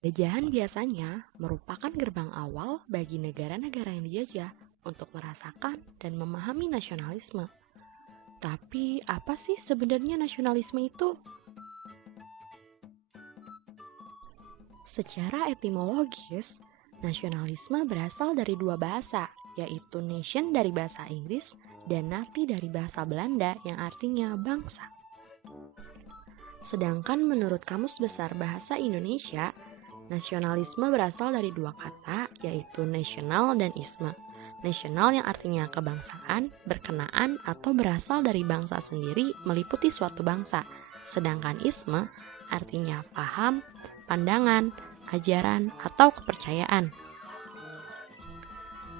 Jajahan biasanya merupakan gerbang awal bagi negara-negara yang dijajah untuk merasakan dan memahami nasionalisme. Tapi apa sih sebenarnya nasionalisme itu? Secara etimologis, nasionalisme berasal dari dua bahasa, yaitu nation dari bahasa Inggris dan nati dari bahasa Belanda yang artinya bangsa. Sedangkan menurut Kamus Besar Bahasa Indonesia, nasionalisme berasal dari dua kata, yaitu nasional dan isme. Nasional yang artinya kebangsaan, berkenaan atau berasal dari bangsa sendiri meliputi suatu bangsa. Sedangkan isme artinya paham, pandangan, ajaran, atau kepercayaan.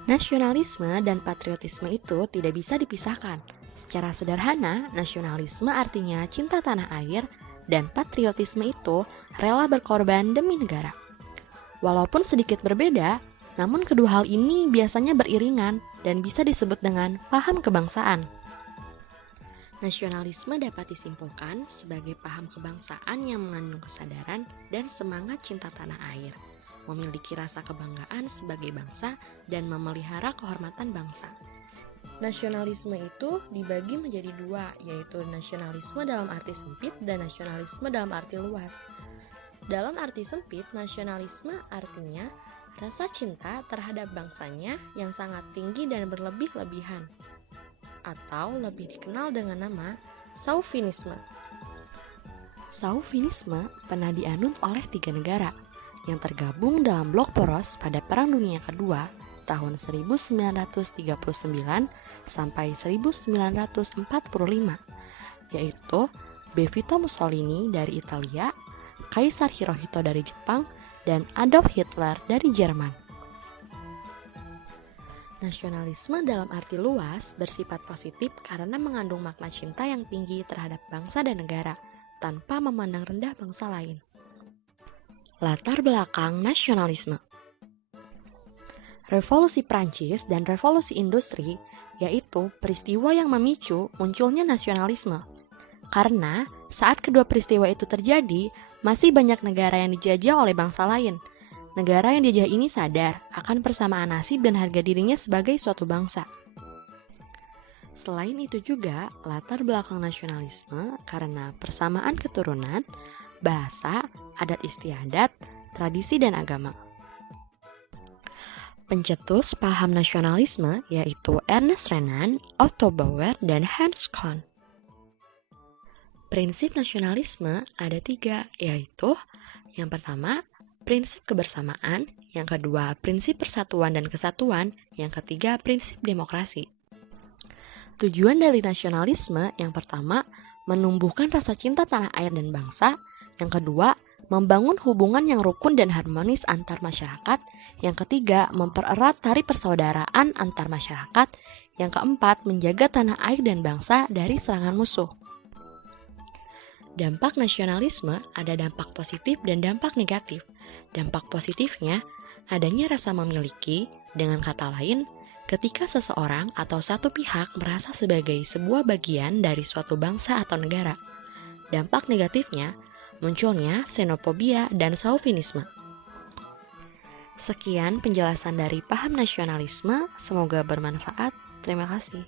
Nasionalisme dan patriotisme itu tidak bisa dipisahkan. Secara sederhana, nasionalisme artinya cinta tanah air dan patriotisme itu rela berkorban demi negara. Walaupun sedikit berbeda, namun kedua hal ini biasanya beriringan dan bisa disebut dengan paham kebangsaan. Nasionalisme dapat disimpulkan sebagai paham kebangsaan yang mengandung kesadaran dan semangat cinta tanah air, memiliki rasa kebanggaan sebagai bangsa, dan memelihara kehormatan bangsa. Nasionalisme itu dibagi menjadi dua, yaitu nasionalisme dalam arti sempit dan nasionalisme dalam arti luas. Dalam arti sempit, nasionalisme artinya rasa cinta terhadap bangsanya yang sangat tinggi dan berlebih-lebihan, atau lebih dikenal dengan nama Chauvinisme. Chauvinisme pernah dianut oleh 3 negara yang tergabung dalam blok poros pada Perang Dunia Kedua tahun 1939 sampai 1945, yaitu Benito Mussolini dari Italia, Kaisar Hirohito dari Jepang, dan Adolf Hitler dari Jerman. Nasionalisme dalam arti luas bersifat positif karena mengandung makna cinta yang tinggi terhadap bangsa dan negara, tanpa memandang rendah bangsa lain. Latar belakang nasionalisme. Revolusi Prancis dan Revolusi Industri yaitu peristiwa yang memicu munculnya nasionalisme. Karena saat kedua peristiwa itu terjadi, masih banyak negara yang dijajah oleh bangsa lain. Negara yang dijajah ini sadar akan persamaan nasib dan harga dirinya sebagai suatu bangsa. Selain itu juga latar belakang nasionalisme karena persamaan keturunan, bahasa, adat istiadat, tradisi, dan agama. Pencetus paham nasionalisme yaitu Ernest Renan, Otto Bauer, dan Hans Kohn. Prinsip nasionalisme ada 3, yaitu yang pertama, prinsip kebersamaan, yang kedua, prinsip persatuan dan kesatuan, yang ketiga, prinsip demokrasi. Tujuan dari nasionalisme yang pertama, menumbuhkan rasa cinta tanah air dan bangsa, yang kedua, membangun hubungan yang rukun dan harmonis antar masyarakat, yang ketiga, mempererat tali persaudaraan antar masyarakat, yang keempat, menjaga tanah air dan bangsa dari serangan musuh. Dampak nasionalisme ada dampak positif dan dampak negatif. Dampak positifnya, adanya rasa memiliki, dengan kata lain, ketika seseorang atau satu pihak merasa sebagai sebuah bagian dari suatu bangsa atau negara. Dampak negatifnya, munculnya xenofobia dan chauvinisme. Sekian penjelasan dari paham nasionalisme, semoga bermanfaat. Terima kasih.